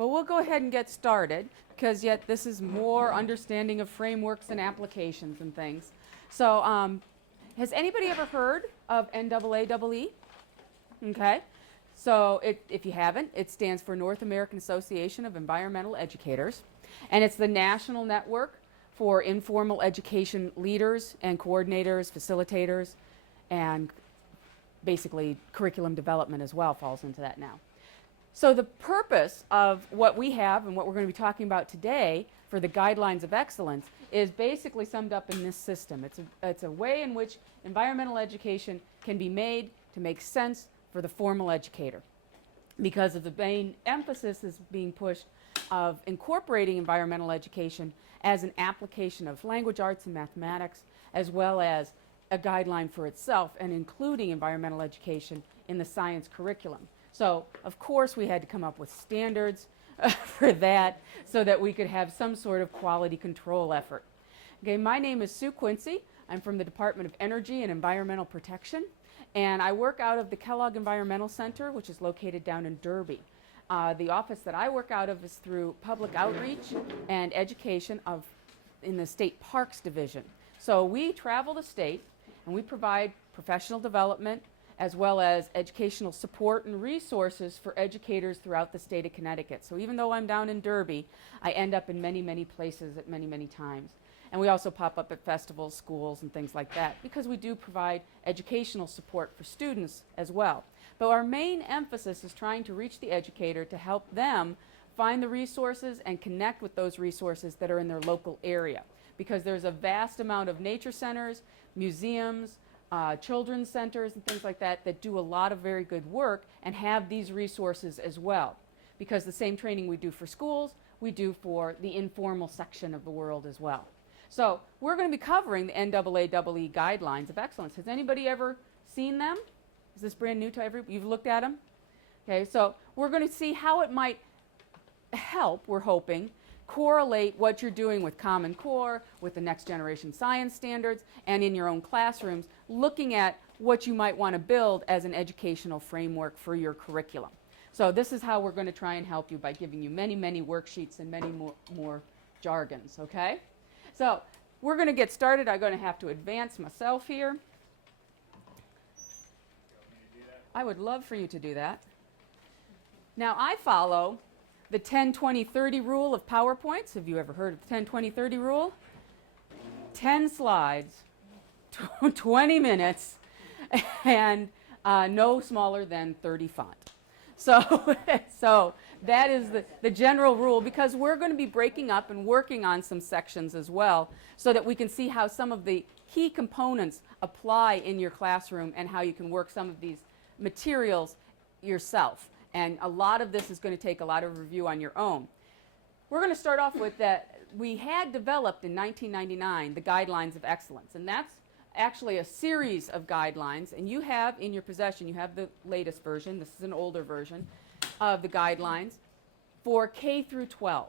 Well, we'll go ahead and get started because yet this is more understanding of frameworks and applications and things. So has anybody ever heard of NAAEE? Okay. So if you haven't, it stands for North American Association of Environmental Educators. And it's the national network for informal education leaders and coordinators, facilitators, and basically curriculum development as well falls into that now. So the purpose of what we have and what we're going to be talking about today for the guidelines of excellence is basically summed up in this system. It's a way in which environmental education can be made to make sense for the formal educator, because of the main emphasis is being pushed of incorporating environmental education as an application of language arts and mathematics, as well as a guideline for itself, and including environmental education in the science curriculum. So, of course, we had to come up with standards for that so that we could have some sort of quality control effort. Okay, my name is Sue Quincy. I'm from the Department of Energy and Environmental Protection, and I work out of the Kellogg Environmental Center, which is located down in Derby. The office that I work out of is through public outreach and education in the State Parks Division. So we travel the state and we provide professional development as well as educational support and resources for educators throughout the state of Connecticut. So even though I'm down in Derby, I end up in many, many places at many, many times. And we also pop up at festivals, schools, and things like that, because we do provide educational support for students as well. But our main emphasis is trying to reach the educator to help them find the resources and connect with those resources that are in their local area. Because there's a vast amount of nature centers, museums, children's centers, and things like that that do a lot of very good work and have these resources as well. Because the same training we do for schools, we do for the informal section of the world as well. So we're going to be covering the NAAEE Guidelines of Excellence. Has anybody ever seen them? Is this brand new to everybody? You've looked at them? Okay, so we're going to see how it might help, we're hoping, correlate what you're doing with Common Core, with the next generation science standards, and in your own classrooms, looking at what you might want to build as an educational framework for your curriculum. So this is how we're going to try and help you by giving you many, many worksheets and many more jargons, okay? So we're going to get started. I'm going to have to advance myself here. I would love for you to do that. Now I follow the 10-20-30 rule of PowerPoints. Have you ever heard of the 10-20-30 rule? 10 slides, 20 minutes, and no smaller than 30 font. So that is the general rule, because we're going to be breaking up and working on some sections as well so that we can see how some of the key components apply in your classroom and how you can work some of these materials yourself. And a lot of this is going to take a lot of review on your own. We're going to start off with that we had developed in 1999 the Guidelines of Excellence, and that's actually a series of guidelines, and you have in your possession, you have the latest version, this is an older version of the guidelines for K through 12.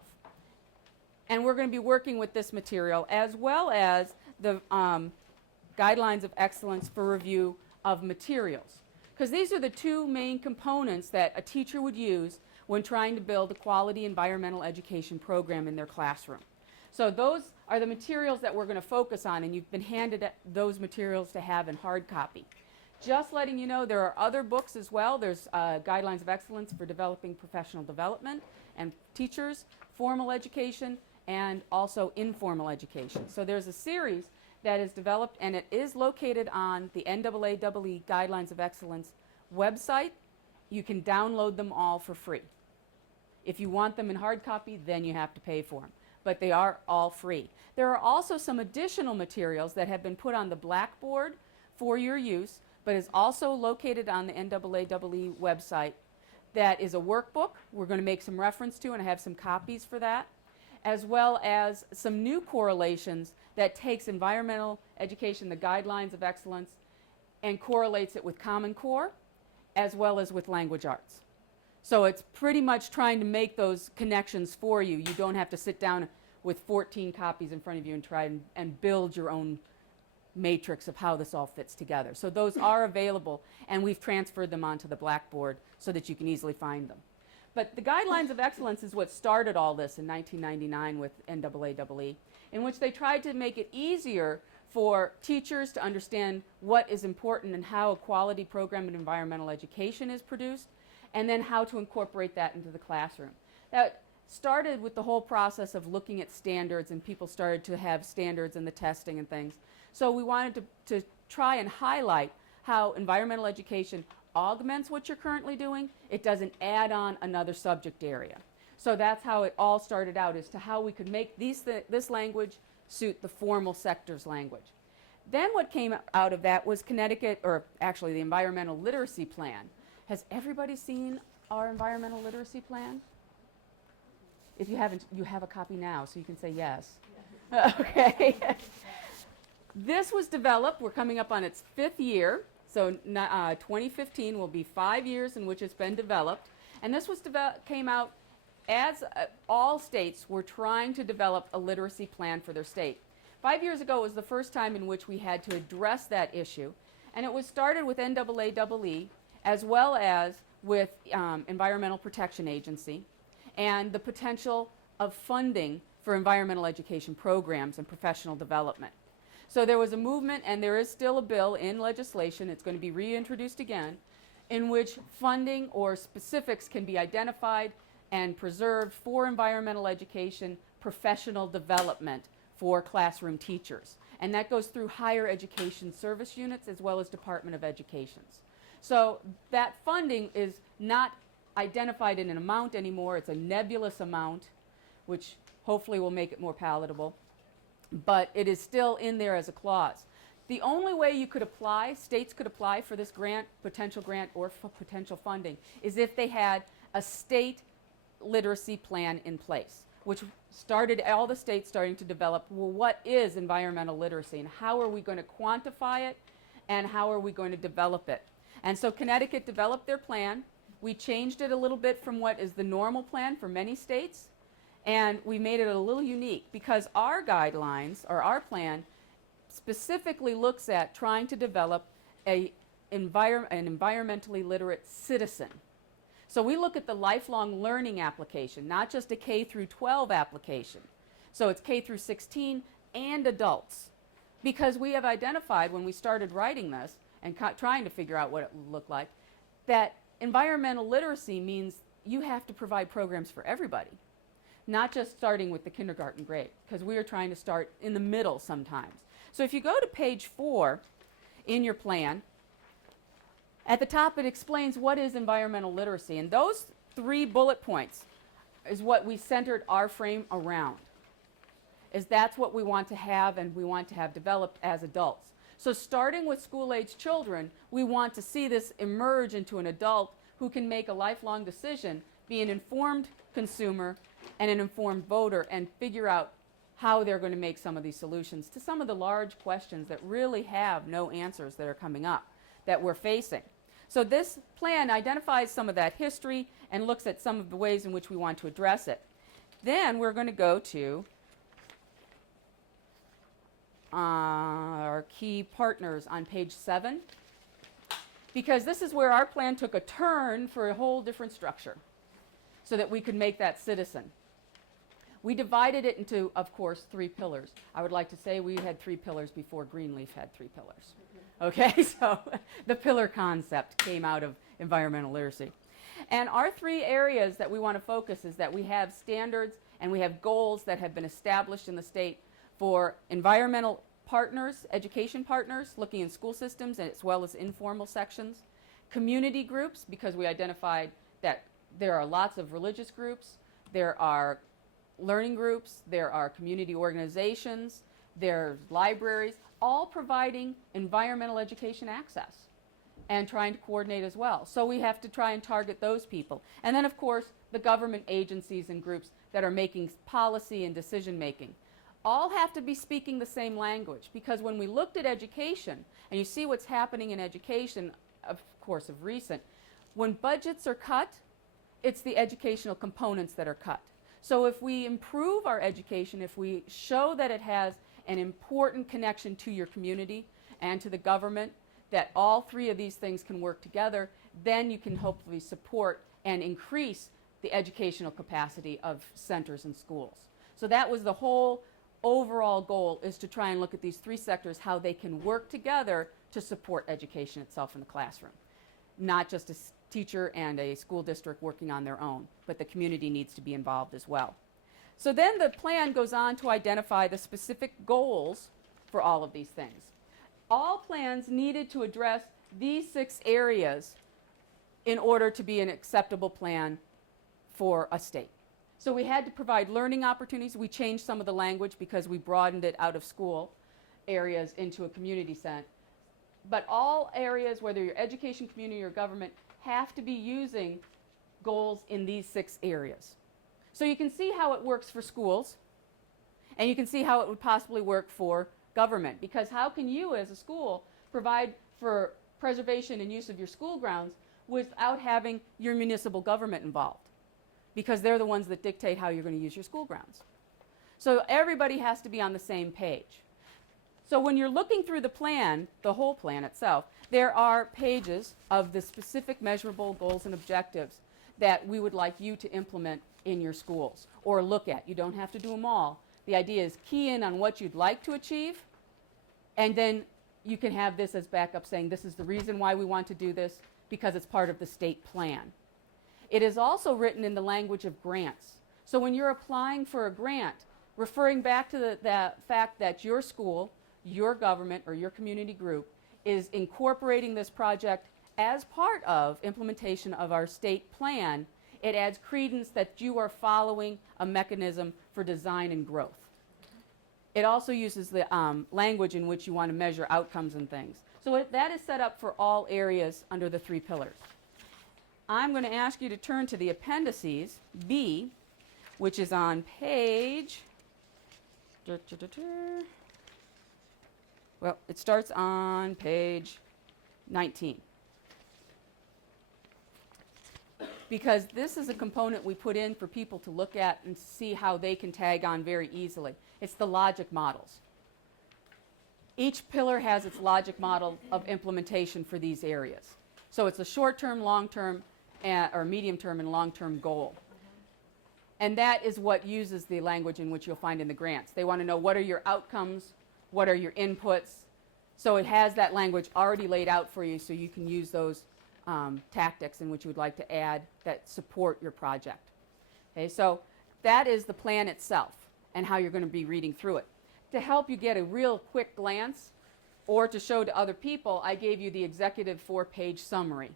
And we're going to be working with this material as well as the Guidelines of Excellence for review of materials. Because these are the two main components that a teacher would use when trying to build a quality environmental education program in their classroom. So those are the materials that we're going to focus on, and you've been handed those materials to have in hard copy. Just letting you know, there are other books as well. There's Guidelines of Excellence for developing professional development and teachers, formal education, and also informal education. So there's a series that is developed, and it is located on the NAAEE Guidelines of Excellence website. You can download them all for free. If you want them in hard copy, then you have to pay for them. But they are all free. There are also some additional materials that have been put on the Blackboard for your use, but is also located on the NAAEE website. That is a workbook we're going to make some reference to, and I have some copies for that, as well as some new correlations that takes environmental education, the Guidelines of Excellence, and correlates it with Common Core, as well as with language arts. So it's pretty much trying to make those connections for you. You don't have to sit down with 14 copies in front of you and try and build your own matrix of how this all fits together. So those are available, and we've transferred them onto the Blackboard so that you can easily find them. But the Guidelines of Excellence is what started all this in 1999 with NAAEE, in which they tried to make it easier for teachers to understand what is important and how a quality program in environmental education is produced, and then how to incorporate that into the classroom. That started with the whole process of looking at standards, and people started to have standards in the testing and things. So we wanted to try and highlight how environmental education augments what you're currently doing. It doesn't add on another subject area. So that's how it all started out, as to how we could make this language suit the formal sector's language. Then what came out of that was Connecticut, or actually the Environmental Literacy Plan. Has everybody seen our Environmental Literacy Plan? If you haven't, you have a copy now, so you can say yes. Okay. This was developed, we're coming up on its 5th year, so 2015 will be 5 years in which it's been developed. And this was came out as all states were trying to develop a literacy plan for their state. 5 years ago was the first time in which we had to address that issue, and it was started with NAAEE as well as with Environmental Protection Agency, and the potential of funding for environmental education programs and professional development. So there was a movement, and there is still a bill in legislation, it's going to be reintroduced again, in which funding or specifics can be identified and preserved for environmental education professional development for classroom teachers. And that goes through higher education service units as well as Department of Educations. So that funding is not identified in an amount anymore. It's a nebulous amount, which hopefully will make it more palatable. But it is still in there as a clause. The only way you could apply, states could apply for this grant, potential grant, or potential funding, is if they had a state literacy plan in place, which started all the states starting to develop, well, what is environmental literacy, and how are we going to quantify it, and how are we going to develop it? And so Connecticut developed their plan. We changed it a little bit from what is the normal plan for many states, and we made it a little unique because our guidelines, or our plan, specifically looks at trying to develop an environmentally literate citizen. So we look at the lifelong learning application, not just a K through 12 application. So it's K through 16 and adults. Because we have identified when we started writing this and trying to figure out what it would look like, that environmental literacy means you have to provide programs for everybody, not just starting with the kindergarten grade, because we are trying to start in the middle sometimes. So if you go to page 4 in your plan, at the top it explains what is environmental literacy, and those 3 bullet points is what we centered our frame around. Is that's what we want to have, and we want to have developed as adults. So starting with school-age children, we want to see this emerge into an adult who can make a lifelong decision, be an informed consumer and an informed voter, and figure out how they're going to make some of these solutions to some of the large questions that really have no answers that are coming up, that we're facing. So this plan identifies some of that history and looks at some of the ways in which we want to address it. Then we're going to go to our key partners on page 7, because this is where our plan took a turn for a whole different structure so that we could make that citizen. We divided it into, of course, 3 pillars. I would like to say we had 3 pillars before Greenleaf had 3 pillars. Okay, so the pillar concept came out of environmental literacy. And our 3 areas that we want to focus is that we have standards and we have goals that have been established in the state for environmental partners, education partners, looking in school systems as well as informal sections, community groups, because we identified that there are lots of religious groups, there are learning groups, there are community organizations, there's libraries, all providing environmental education access and trying to coordinate as well. So we have to try and target those people. And then, of course, the government agencies and groups that are making policy and decision making all have to be speaking the same language, because when we looked at education, and you see what's happening in education, of course, of recent, when budgets are cut, it's the educational components that are cut. So if we improve our education, if we show that it has an important connection to your community and to the government, that all 3 of these things can work together, then you can hopefully support and increase the educational capacity of centers and schools. So that was the whole overall goal, is to try and look at these three sectors, how they can work together to support education itself in the classroom. Not just a teacher and a school district working on their own, but the community needs to be involved as well. So then the plan goes on to identify the specific goals for all of these things. All plans needed to address these 6 areas in order to be an acceptable plan for a state. So we had to provide learning opportunities. We changed some of the language because we broadened it out of school areas into a community center. But all areas, whether you're education, community, or government, have to be using goals in these 6 areas. So you can see how it works for schools, and you can see how it would possibly work for government. Because how can you, as a school, provide for preservation and use of your school grounds without having your municipal government involved? Because they're the ones that dictate how you're going to use your school grounds. So everybody has to be on the same page. So when you're looking through the plan, the whole plan itself, there are pages of the specific measurable goals and objectives that we would like you to implement in your schools or look at. You don't have to do them all. The idea is key in on what you'd like to achieve, and then you can have this as backup saying this is the reason why we want to do this, because it's part of the state plan. It is also written in the language of grants. So when you're applying for a grant, referring back to the fact that your school, your government, or your community group is incorporating this project as part of implementation of our state plan, it adds credence that you are following a mechanism for design and growth. It also uses the language in which you want to measure outcomes and things. So that is set up for all areas under the 3 pillars. I'm going to ask you to turn to the appendices, B, which is on page, well, it starts on page 19. Because this is a component we put in for people to look at and see how they can tag on very easily. It's the logic models. Each pillar has its logic model of implementation for these areas. So it's a short-term, long-term, or medium-term and long-term goal. And that is what uses the language in which you'll find in the grants. They want to know what are your outcomes, what are your inputs. So it has that language already laid out for you so you can use those tactics in which you would like to add that support your project. Okay, so that is the plan itself and how you're going to be reading through it. To help you get a real quick glance or to show to other people, I gave you the executive 4-page summary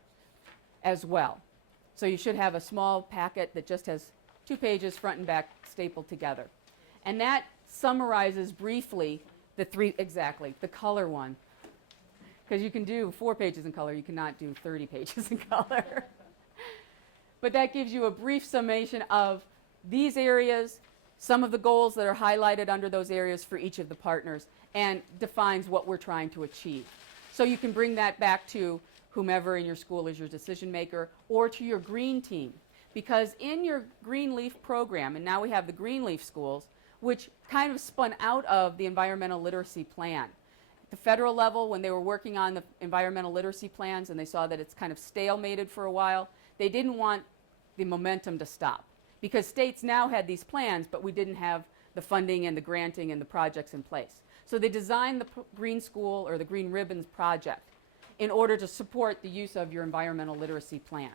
as well. So you should have a small packet that just has 2 pages front and back stapled together. And that summarizes briefly the 3, exactly, the color one. Because you can do 4 pages in color, you cannot do 30 pages in color. But that gives you a brief summation of these areas, some of the goals that are highlighted under those areas for each of the partners, and defines what we're trying to achieve. So you can bring that back to whomever in your school is your decision maker, or to your green team. Because in your Green Leaf program, and now we have the Green Leaf schools, which kind of spun out of the environmental literacy plan. At the federal level, when they were working on the environmental literacy plans and they saw that it's kind of stalemated for a while, they didn't want the momentum to stop. Because states now had these plans, but we didn't have the funding and the granting and the projects in place. So they designed the Green School or the Green Ribbons project in order to support the use of your environmental literacy plan.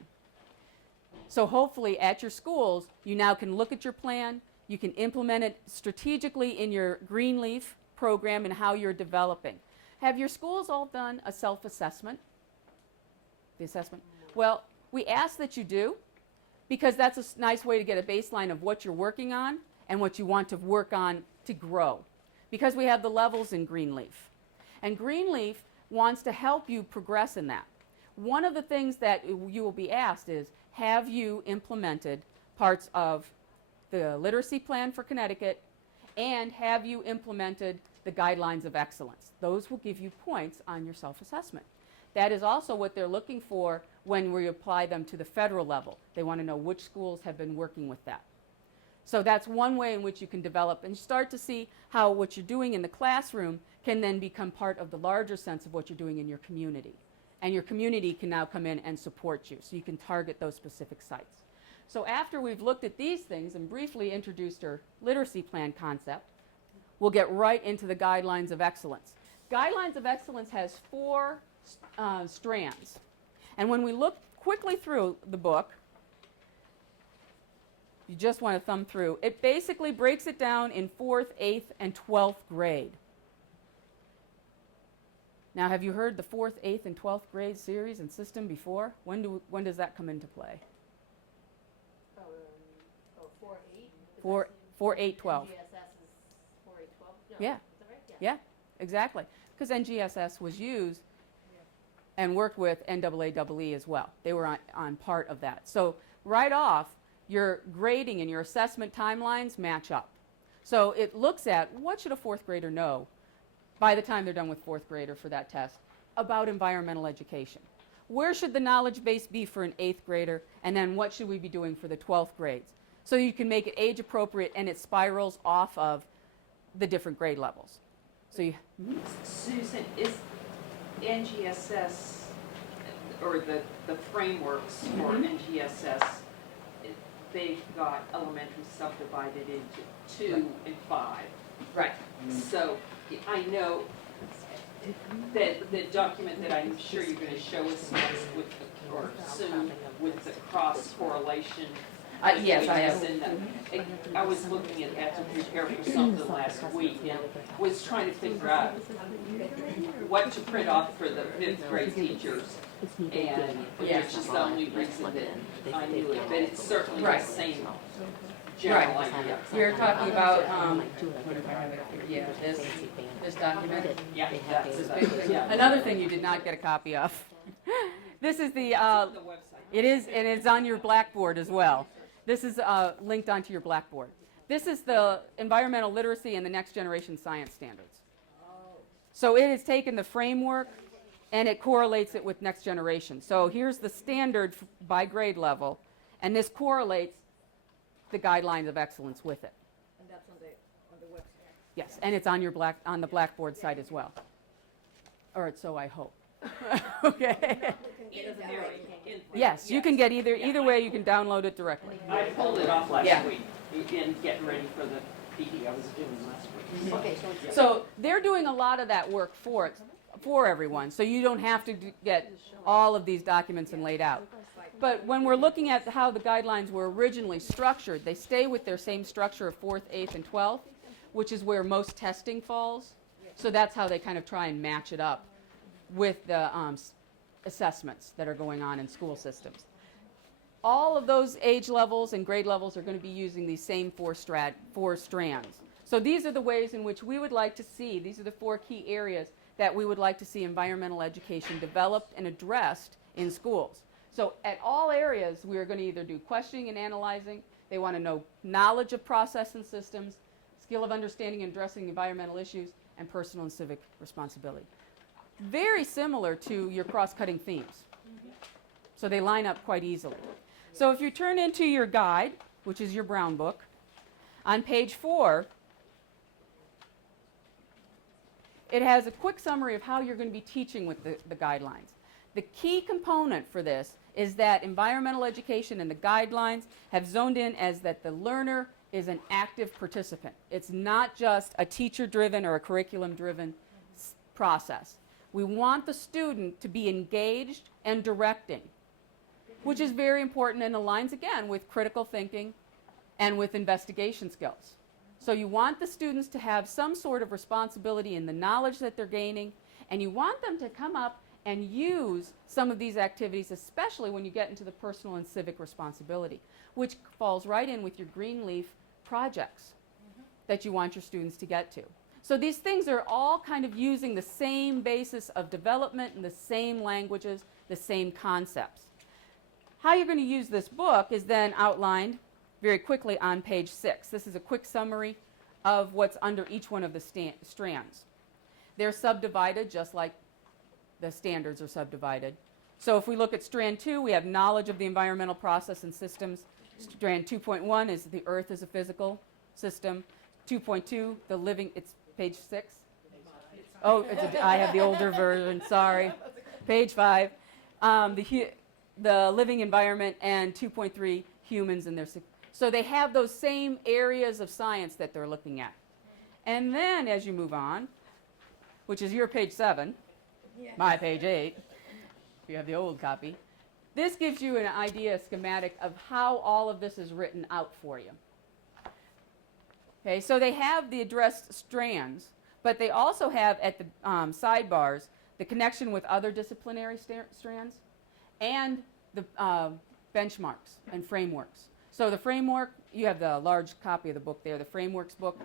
So hopefully at your schools, you now can look at your plan, you can implement it strategically in your Green Leaf program and how you're developing. Have your schools all done a self-assessment? The assessment? Well, we ask that you do, because that's a nice way to get a baseline of what you're working on and what you want to work on to grow. Because we have the levels in Greenleaf. And Greenleaf wants to help you progress in that. One of the things that you will be asked is, have you implemented parts of the literacy plan for Connecticut, and have you implemented the guidelines of excellence? Those will give you points on your self-assessment. That is also what they're looking for when we apply them to the federal level. They want to know which schools have been working with that. So that's one way in which you can develop and start to see how what you're doing in the classroom can then become part of the larger sense of what you're doing in your community. And your community can now come in and support you, so you can target those specific sites. So after we've looked at these things and briefly introduced our literacy plan concept, we'll get right into the Guidelines of Excellence. Guidelines of Excellence has 4 strands. And when we look quickly through the book, you just want to thumb through, it basically breaks it down in 4th, 8th, and 12th grade. Now, have you heard the 4th, 8th, and 12th grade series and system before? When does that come into play? 4, 8. 4, 8, 12. NGSS is 4, 8, 12. No, Yeah. Is that right? Yeah, exactly. Because NGSS was used and worked with NAAEE as well. They were on part of that. So right off, your grading and your assessment timelines match up. So it looks at what should a 4th grader know by the time they're done with 4th grader for that test about environmental education. Where should the knowledge base be for an 8th grader, and then what should we be doing for the 12th grades? So you can make it age appropriate and it spirals off of the different grade levels. So you, Susan, is NGSS, or the frameworks for NGSS, they've got elementary subdivided into 2 and 5. right. So I know that the document that I'm sure you're going to show us next with the, or soon, with the cross correlation. Yes, I have. I was looking at that to prepare for something last week and was trying to figure out what to print off for the 5th grade teachers. And which is the only reason that I knew it, but it's certainly the same general idea. You're talking about, what if I have it here? Yeah, this document. Yeah, that's This it. big thing. Yeah. Another thing you did not get a copy of. This is the, The website. it is, and it's on your blackboard as well. This is linked onto your blackboard. This is the environmental literacy and the next generation science standards. So it has taken the framework and it correlates it with next generation. So here's the standard by grade level, and this correlates the Guidelines of Excellence with it. And that's on the website. Yes, and it's on your on the Blackboard site as well. Or so I hope. Okay. Yes, you can get either way. You can download it directly. I pulled it off last Yeah. week in getting ready for the PD I was doing last week. Okay, so it's So they're doing a lot of that work for everyone. So you don't have to get all of these documents and laid out. But when we're looking at how the guidelines were originally structured, they stay with their same structure of 4th, 8th, and 12th, which is where most testing falls. So that's how they kind of try and match it up with the assessments that are going on in school systems. All of those age levels and grade levels are going to be using these same 4 strands. So these are the ways in which we would like to see, these are the 4 key areas that we would like to see environmental education developed and addressed in schools. So at all areas, we are going to either do questioning and analyzing. They want to know knowledge of process and systems, skill of understanding and addressing environmental issues, and personal and civic responsibility. Very similar to your cross-cutting themes. So they line up quite easily. So if you turn into your guide, which is your brown book, on page 4, it has a quick summary of how you're going to be teaching with the guidelines. The key component for this is that environmental education and the guidelines have zoned in as that the learner is an active participant. It's not just a teacher-driven or a curriculum-driven process. We want the student to be engaged and directing, which is very important and aligns again with critical thinking and with investigation skills. So you want the students to have some sort of responsibility in the knowledge that they're gaining, and you want them to come up and use some of these activities, especially when you get into the personal and civic responsibility, which falls right in with your green leaf projects that you want your students to get to. So these things are all kind of using the same basis of development and the same languages, the same concepts. How you're going to use this book is then outlined very quickly on page 6. This is a quick summary of what's under each one of the strands. They're subdivided just like the standards are subdivided. So if we look at strand 2, we have knowledge of the environmental process and systems. Strand 2.1 is the earth as a physical system. 2.2, the living, it's page 6. Oh, I have the older version, sorry. Page 5, the living environment, and 2.3, humans and so they have those same areas of science that they're looking at. And then as you move on, which is your page 7, my page 8, if you have the old copy, this gives you an idea, a schematic of how all of this is written out for you. Okay, so they have the addressed strands, but they also have at the sidebars the connection with other disciplinary strands and the benchmarks and frameworks. So the framework, you have the large copy of the book there, the frameworks book,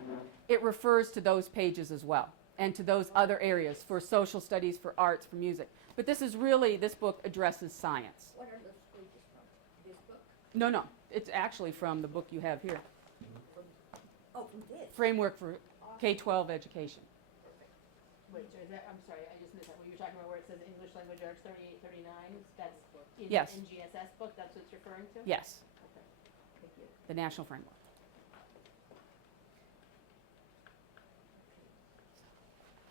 it refers to those pages as well and to those other areas for social studies, for arts, for music. But this is really, this book addresses science. What are those pages from? This book? No, it's actually from the book you have here, Oh, from this? Framework for K-12 Education. Wait, so is that, I'm sorry, I just missed that. What you were talking about where it says English Language Arts 38, 39, that's in Yes. NGSS book, that's what it's referring to? Yes, Okay, thank you. the national framework.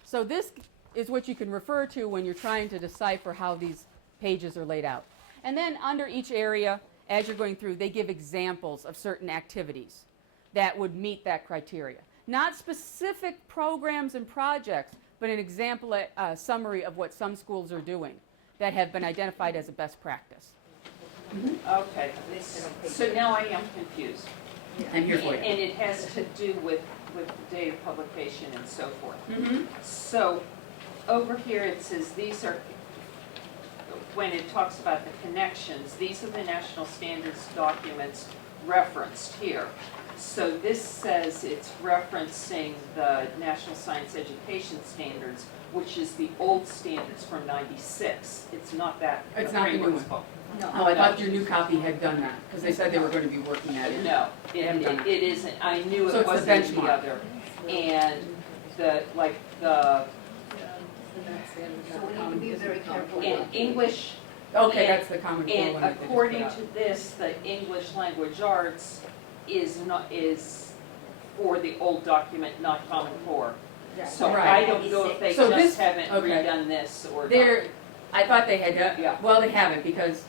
So this is what you can refer to when you're trying to decipher how these pages are laid out. And then under each area, as you're going through, they give examples of certain activities that would meet that criteria. Not specific programs and projects, but an example, a summary of what some schools are doing that have been identified as a best practice. Okay, so now I am confused. I'm here for you. And it has to do with the day of publication and so forth. Mhm. So over here it says these are, when it talks about the connections, these are the national standards documents referenced here. So this says it's referencing the National Science Education Standards, which is the old standards from '96. It's not that. It's not the new frameworks one. book. Oh, I thought your new copy had done that, because they said they were going to be working at it. No, haven't done it isn't. I knew So it it's the wasn't the benchmark. other. And the So we need to be very careful. in English, Okay, And- that's the Common Core one and that they just put according out. to this, the English language arts is for the old document, not Common Core. So Right. I don't know if they So just this- haven't okay. redone this or not. I thought they had done, Yeah. well, they haven't, because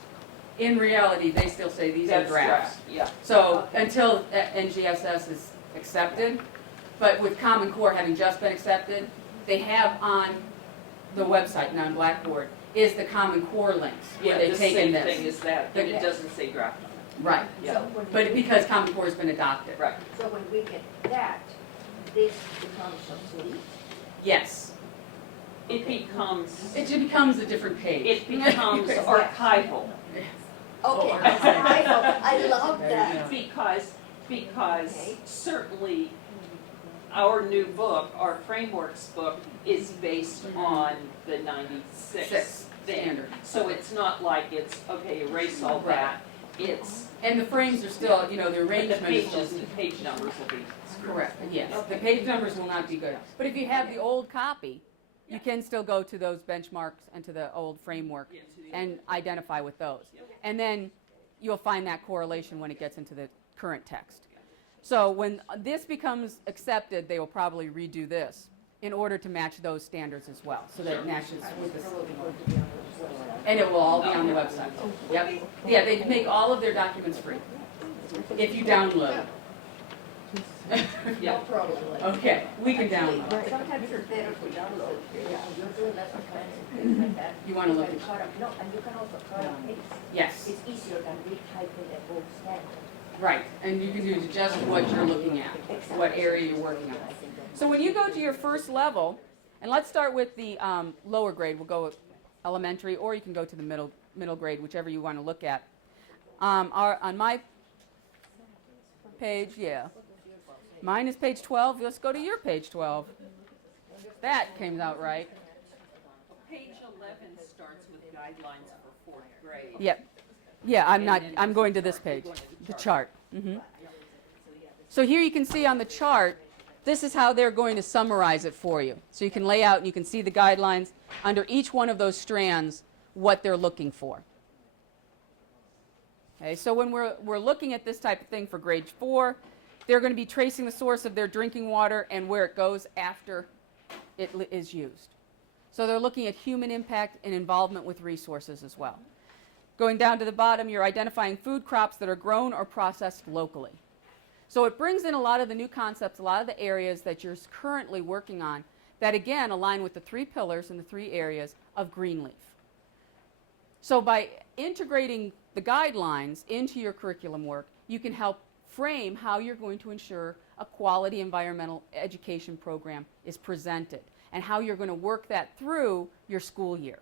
in reality, they still say these are That's drafts. draft, yeah. So until NGSS is accepted, but with Common Core having just been accepted, they have on the website and on Blackboard is the Common Core links where Yeah, they've the taken same this. thing as that, and it doesn't say draft on Right, Yeah. So when but we- because Common Core has been adopted. it. Right. So when we get that, this becomes obsolete? Yes, It becomes, it just becomes a different page. it becomes archival. Oh, Okay, I love that. Because Okay. certainly our new book, our frameworks book, is based on the '96 Six thing. standard. So it's not like it's, okay, erase all that. It's, And the frames are still, the but the arrangement is pages, still. the page numbers will be. Correct, yes. The page numbers will not be good. But if you have the old copy, you can still go to those benchmarks and to the old framework and identify with those. And then you'll find that correlation when it gets into the current text. So when this becomes accepted, they will probably redo this in order to match those standards as well, so that it matches with this. And it will all be on the website. Yep. Yeah, they make all of their documents free if you download. No problem. Okay, we can download. Sometimes it's better to download. You're doing lesson plans and things like that. You wanna look can at- cut up- No, and you can also cut and paste. Yes, It's easier than retyping the whole standard. right, and you can do just what you're looking at, what area you're working on. So when you go to your first level, and let's start with the lower grade, we'll go with elementary, or you can go to the middle grade, whichever you want to look at. On my page, yeah. Mine is page 12, let's go to your page 12. That came out right. Page 11 starts with guidelines for 4th grade. Yep. Yeah, I'm going to this page, the chart. So here you can see on the chart, this is how they're going to summarize it for you. So you can lay out and you can see the guidelines under each one of those strands, what they're looking for. Okay, so when we're looking at this type of thing for grade 4, they're going to be tracing the source of their drinking water and where it goes after it is used. So they're looking at human impact and involvement with resources as well. Going down to the bottom, you're identifying food crops that are grown or processed locally. So it brings in a lot of the new concepts, a lot of the areas that you're currently working on that, again, align with the 3 pillars and the 3 areas of Greenleaf. So by integrating the guidelines into your curriculum work, you can help frame how you're going to ensure a quality environmental education program is presented and how you're going to work that through your school year.